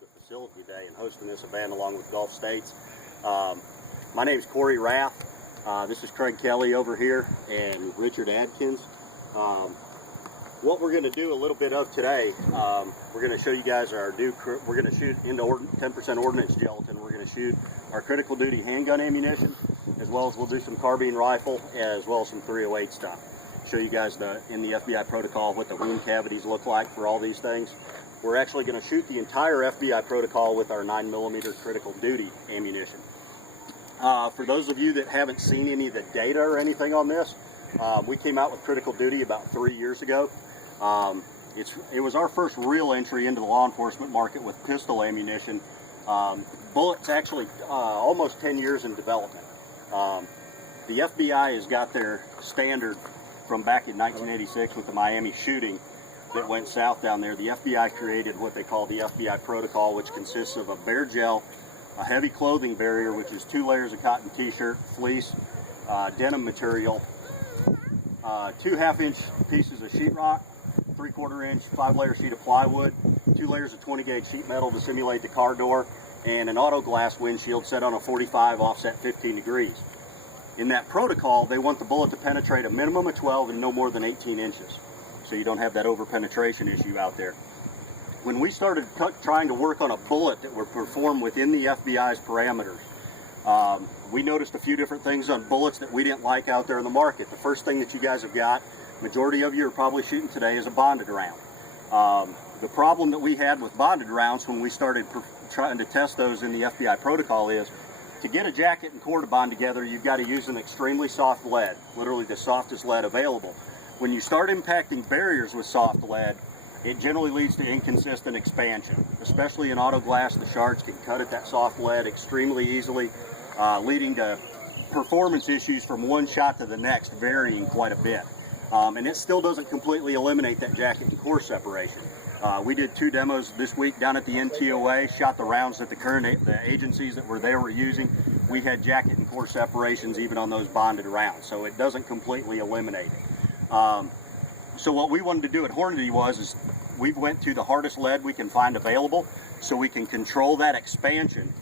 use the facility today and hosting this event along with Gulf States. My name is Corey Rath. This is Craig Kelly over here and Richard Adkins. What we're going to do a little bit of today, we're going to show you guys our we're going to shoot into 10% ordnance gelatin. We're going to shoot our critical duty handgun ammunition, as well as we'll do some carbine rifle, as well as some 308 stuff. Show you guys in the FBI protocol what the wound cavities look like for all these things. We're actually going to shoot the entire FBI protocol with our 9mm critical duty ammunition. For those of you that haven't seen any of the data or anything on this, we came out with critical duty about 3 years ago. It was our first real entry into the law enforcement market with pistol ammunition. Bullets actually almost 10 years in development. The FBI has got their standard from back in 1986 with the Miami shooting that went south down there. The FBI created what they call the FBI protocol, which consists of a bare gel, a heavy clothing barrier, which is 2 layers of cotton t-shirt, fleece, denim material, 2 half-inch pieces of sheetrock, 3/4 inch 5-layer sheet of plywood, 2 layers of 20-gauge sheet metal to simulate the car door, and an auto glass windshield set on a 45 offset 15 degrees. In that protocol, they want the bullet to penetrate a minimum of 12 and no more than 18 inches, so you don't have that over-penetration issue out there. When we started trying to work on a bullet that would perform within the FBI's parameters, we noticed a few different things on bullets that we didn't like out there in the market. The first thing that you guys have got, majority of you are probably shooting today, is a bonded round. The problem that we had with bonded rounds when we started trying to test those in the FBI protocol is, to get a jacket and core to bond together, you've got to use an extremely soft lead, literally the softest lead available. When you start impacting barriers with soft lead, it generally leads to inconsistent expansion. Especially in auto glass, the shards can cut at that soft lead extremely easily, leading to performance issues from one shot to the next, varying quite a bit. And it still doesn't completely eliminate that jacket and core separation. We did 2 demos this week down at the NTOA, shot the rounds that the agencies that were there were using. We had jacket and core separations even on those bonded rounds, so it doesn't completely eliminate it. So what we wanted to do at Hornady is we went to the hardest lead we can find available so we can control that expansion.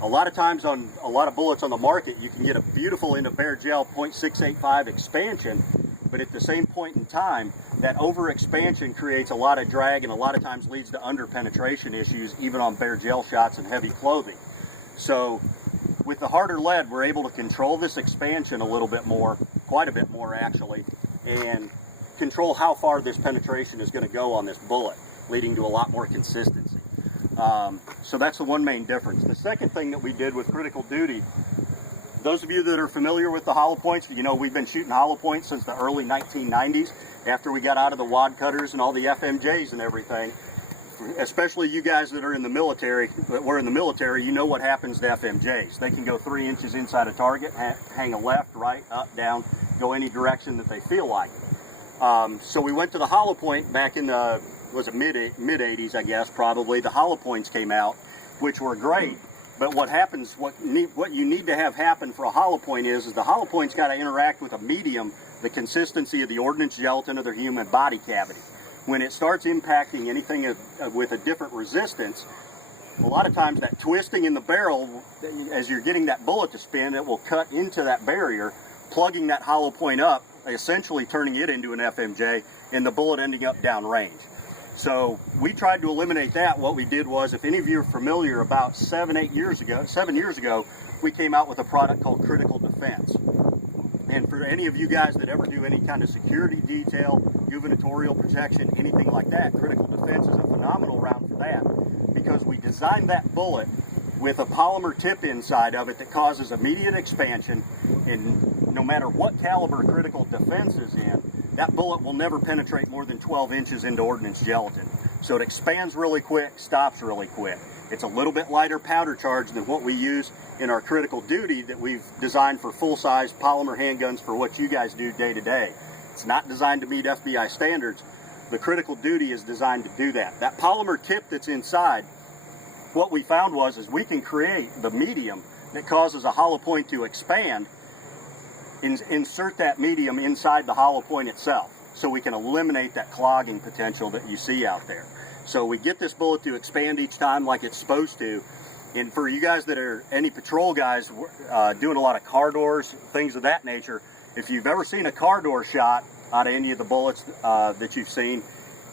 A lot of times on a lot of bullets on the market, you can get a beautiful into bare gel .685 expansion, but at the same point in time, that over expansion creates a lot of drag and a lot of times leads to under penetration issues even on bare gel shots and heavy clothing. So with the harder lead, we're able to control this expansion a little bit more, quite a bit more actually, and control how far this penetration is going to go on this bullet, leading to a lot more consistency. So that's the one main difference. The second thing that we did with critical duty, those of you that are familiar with the hollow points, you know we've been shooting hollow points since the early 1990s, after we got out of the wad cutters and all the FMJs and everything. Especially you guys that are in the military, you know what happens to FMJs. They can go 3 inches inside a target, hang a left, right, up, down, go any direction that they feel like. So we went to the hollow point back in the, was it mid 80s, I guess, probably. The hollow points came out, which were great. But what happens, what you need to have happen for a hollow point is the hollow point's got to interact with a medium, the consistency of the ordnance gelatin of the human body cavity. When it starts impacting anything with a different resistance, a lot of times that twisting in the barrel, as you're getting that bullet to spin, it will cut into that barrier, plugging that hollow point up, essentially turning it into an FMJ, and the bullet ending up downrange. So we tried to eliminate that. What we did was, if any of you are familiar, about 7 years ago, we came out with a product called Critical Defense. And for any of you guys that ever do any kind of security detail, gubernatorial protection, anything like that, Critical Defense is a phenomenal round for that, because we designed that bullet with a polymer tip inside of it that causes immediate expansion, and no matter what caliber Critical Defense is in, that bullet will never penetrate more than 12 inches into ordnance gelatin. So it expands really quick, stops really quick. It's a little bit lighter powder charge than what we use in our critical duty that we've designed for full-size polymer handguns for what you guys do day to day. It's not designed to meet FBI standards. The critical duty is designed to do that. That polymer tip that's inside, what we found is we can create the medium that causes a hollow point to expand, insert that medium inside the hollow point itself, so we can eliminate that clogging potential that you see out there. So we get this bullet to expand each time like it's supposed to. And for you guys that are any patrol guys doing a lot of car doors, things of that nature, if you've ever seen a car door shot out of any of the bullets that you've seen,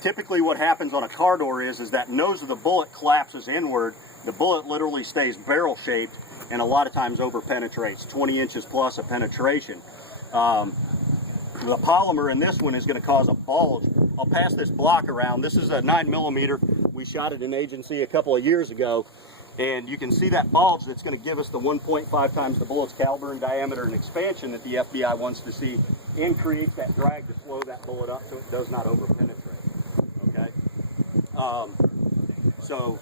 typically what happens on a car door is that nose of the bullet collapses inward. The bullet literally stays barrel shaped and a lot of times over penetrates, 20 inches plus of penetration. The polymer in this one is going to cause a bulge. I'll pass this block around. This is a 9mm. We shot it in agency a couple of years ago, and you can see that bulge that's going to give us the 1.5 times the bullet's caliber and diameter and expansion that the FBI wants to see, and creates that drag to slow that bullet up so it does not over penetrate. Okay. So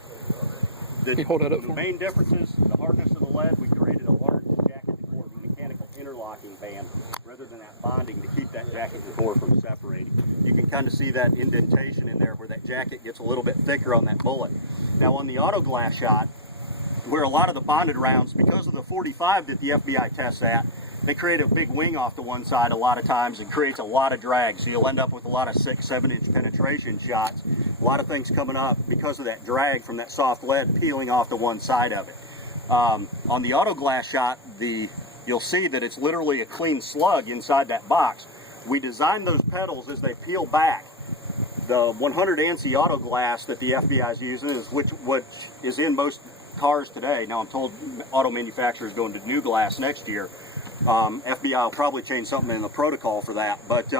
the main differences: the hardness of the lead. We created a large jacket and core mechanical interlocking band rather than that bonding to keep that jacket and core from separating. You can kind of see that indentation in there where that jacket gets a little bit thicker on that bullet. Now on the auto glass shot, where a lot of the bonded rounds, because of the 45 that the FBI tests at, they create a big wing off to one side a lot of times and creates a lot of drag. So you'll end up with a lot of 6-7 inch penetration shots. A lot of things coming up because of that drag from that soft lead peeling off to one side of it. On the auto glass shot, you'll see that it's literally a clean slug inside that box. We designed those petals as they peel back. The 100 ANSI auto glass that the FBI is using is which is in most cars today. Now I'm told auto manufacturers going to new glass next year. FBI will probably change something in the protocol for that. But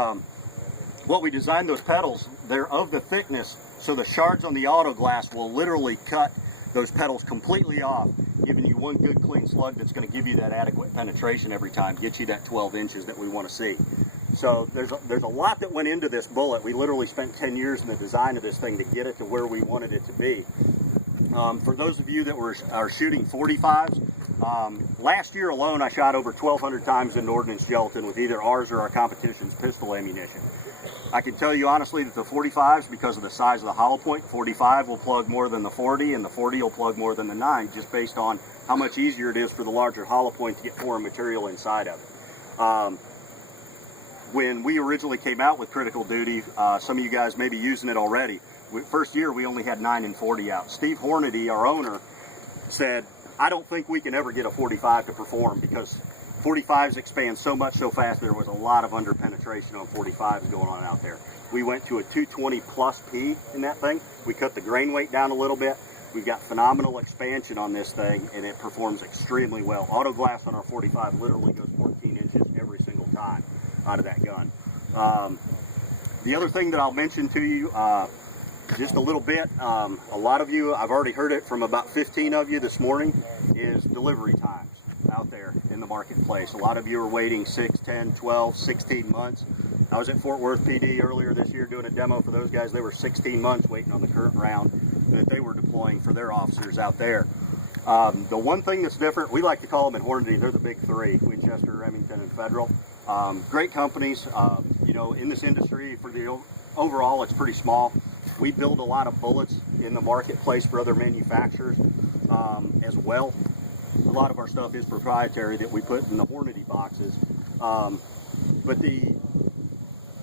what we designed those petals, they're of the thickness, so the shards on the auto glass will literally cut those petals completely off, giving you one good clean slug that's going to give you that adequate penetration every time, get you that 12 inches that we want to see. So there's a lot that went into this bullet. We literally spent 10 years in the design of this thing to get it to where we wanted it to be. For those of you that are shooting 45s, last year alone I shot over 1,200 times in ordnance gelatin with either ours or our competition's pistol ammunition. I can tell you honestly that the 45s, because of the size of the hollow point, 45 will plug more than the 40, and the 40 will plug more than the 9, just based on how much easier it is for the larger hollow point to get foreign material inside of it. When we originally came out with critical duty, some of you guys may be using it already. First year we only had 9 and 40 out. Steve Hornady, our owner, said, I don't think we can ever get a 45 to perform because 45s expand so much so fast. There was a lot of under penetration on 45s going on out there. We went to a 220 plus P in that thing. We cut the grain weight down a little bit. We've got phenomenal expansion on this thing, and it performs extremely well. Auto glass on our 45 literally goes 14 inches every single time out of that gun. The other thing that I'll mention to you, just a little bit, a lot of you, I've already heard it from about 15 of you this morning, is delivery times out there in the marketplace. A lot of you are waiting 6, 10, 12, 16 months. I was at Fort Worth PD earlier this year doing a demo for those guys. They were 16 months waiting on the current round that they were deploying for their officers out there. The one thing that's different, we like to call them at Hornady, they're the big three, Winchester, Remington, and Federal. Great companies. You know, in this industry, for the overall, it's pretty small. We build a lot of bullets in the marketplace for other manufacturers as well. A lot of our stuff is proprietary that we put in the Hornady boxes. But the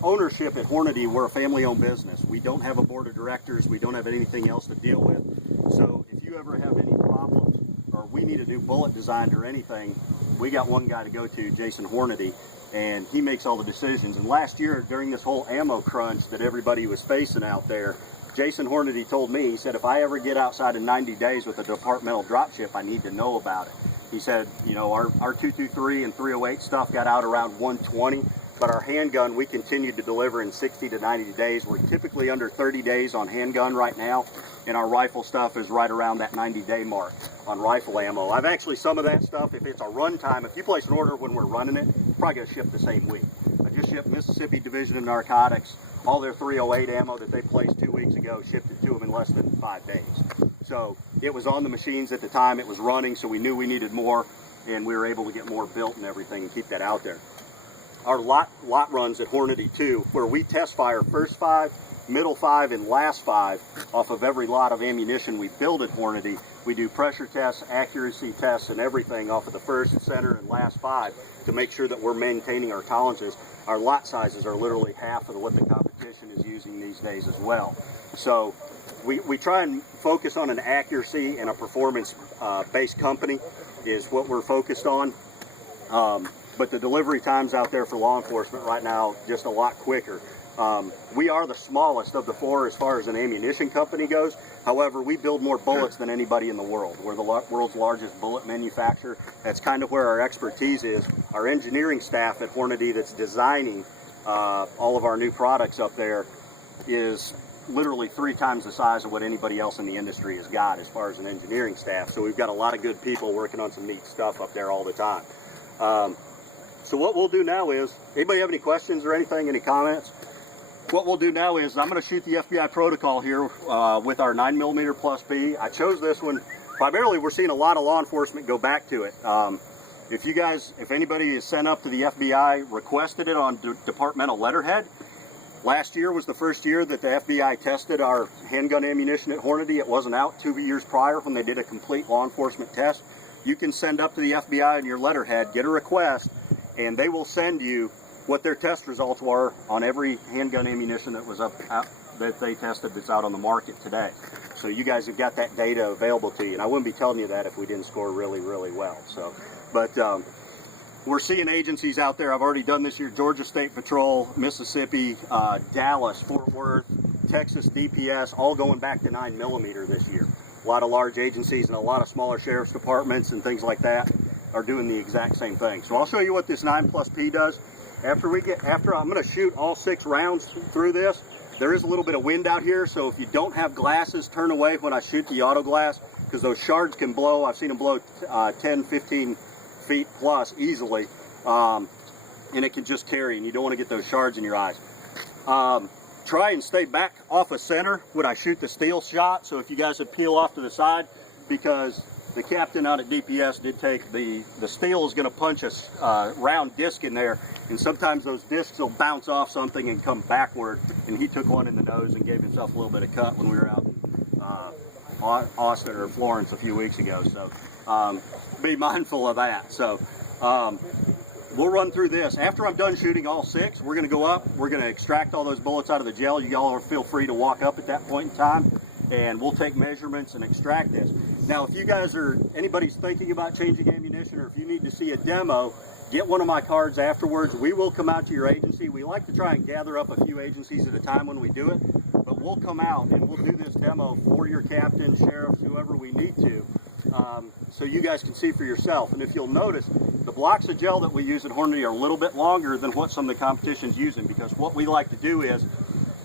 ownership at Hornady, we're a family-owned business. We don't have a board of directors. We don't have anything else to deal with. So if you ever have any problems or we need a new bullet designed or anything, we got one guy to go to, Jason Hornady, and he makes all the decisions. And last year, during this whole ammo crunch that everybody was facing out there, Jason Hornady told me, he said, if I ever get outside in 90 days with a departmental drop ship, I need to know about it. He said, you know, our 223 and 308 stuff got out around 120, but our handgun, we continued to deliver in 60 to 90 days. We're typically under 30 days on handgun right now, and our rifle stuff is right around that 90-day mark on rifle ammo. I've actually, some of that stuff, if it's a run time, if you place an order when we're running it, probably going to ship the same week. I just shipped Mississippi Division of Narcotics, all their 308 ammo that they placed 2 weeks ago, shipped it to them in less than 5 days. So it was on the machines at the time, it was running, so we knew we needed more, and we were able to get more built and everything and keep that out there. Our lot runs at Hornady too, where we test fire first 5, middle 5, and last 5 off of every lot of ammunition we build at Hornady. We do pressure tests, accuracy tests, and everything off of the first, center, and last 5 to make sure that we're maintaining our tolerances. Our lot sizes are literally half of what the competition is using these days as well. So we try and focus on an accuracy and a performance based company is what we're focused on. But the delivery times out there for law enforcement right now, just a lot quicker. We are the smallest of the four as far as an ammunition company goes. However, we build more bullets than anybody in the world. We're the world's largest bullet manufacturer. That's kind of where our expertise is. Our engineering staff at Hornady that's designing all of our new products up there is literally 3 times the size of what anybody else in the industry has got as far as an engineering staff. So we've got a lot of good people working on some neat stuff up there all the time. So what we'll do now is, anybody have any questions or anything, any comments? What we'll do now is I'm going to shoot the FBI protocol here with our 9mm plus P. I chose this one primarily. We're seeing a lot of law enforcement go back to it. If anybody is sent up to the FBI, requested it on departmental letterhead. Last year was the first year that the FBI tested our handgun ammunition at Hornady. It wasn't out 2 years prior when they did a complete law enforcement test. You can send up to the FBI on your letterhead, get a request, and they will send you what their test results were on every handgun ammunition that was that they tested that's out on the market today. So you guys have got that data available to you, and I wouldn't be telling you that if we didn't score really, really well. So, but we're seeing agencies out there. I've already done this year: Georgia State Patrol, Mississippi, Dallas, Fort Worth, Texas DPS, all going back to 9mm this year. A lot of large agencies and a lot of smaller sheriff's departments and things like that are doing the exact same thing. So I'll show you what this 9+P does. After I'm going to shoot all 6 rounds through this. There is a little bit of wind out here, so if you don't have glasses, turn away when I shoot the auto glass, because those shards can blow. I've seen them blow 10, 15 feet plus easily, and it can just carry, and you don't want to get those shards in your eyes. Try and stay back off of center when I shoot the steel shot, so if you guys would peel off to the side, because the captain out at DPS did take the steel is going to punch a round disc in there, and sometimes those discs will bounce off something and come backward, and he took one in the nose and gave himself a little bit of cut when we were out in Austin or Florence a few weeks ago. So be mindful of that. So we'll run through this. After I'm done shooting all 6, we're going to go up, we're going to extract all those bullets out of the gel. You all feel free to walk up at that point in time, and we'll take measurements and extract this. Now, if you guys anybody's thinking about changing ammunition, or if you need to see a demo, get one of my cards afterwards. We will come out to your agency. We like to try and gather up a few agencies at a time when we do it, but we'll come out and we'll do this demo for your captain, sheriffs, whoever we need to, so you guys can see for yourself. And if you'll notice, the blocks of gel that we use at Hornady are a little bit longer than what some of the competition's using, because what we like to do is,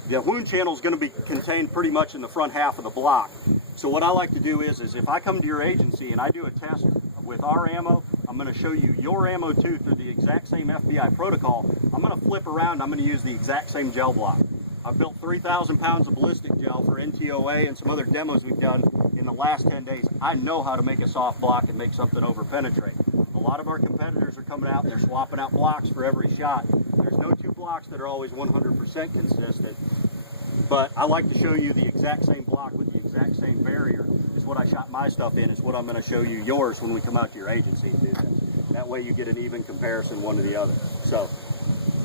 the wound channel is going to be contained pretty much in the front half of the block. So what I like to do is if I come to your agency and I do a test with our ammo, I'm going to show you your ammo too through the exact same FBI protocol. I'm going to flip around and I'm going to use the exact same gel block. I've built 3,000 pounds of ballistic gel for NTOA and some other demos we've done in the last 10 days. I know how to make a soft block and make something over penetrate. A lot of our competitors are coming out and they're swapping out blocks for every shot. There's no 2 blocks that are always 100% consistent, but I like to show you the exact same block with the exact same barrier. It's what I shot my stuff in. It's what I'm going to show you yours when we come out to your agency and do this. That way you get an even comparison one to the other. So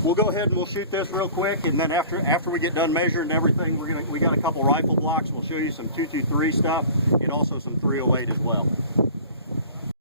we'll go ahead and we'll shoot this real quick, and then after we get done measuring everything, we got a couple rifle blocks. We'll show you some 223 stuff and also some 308 as well.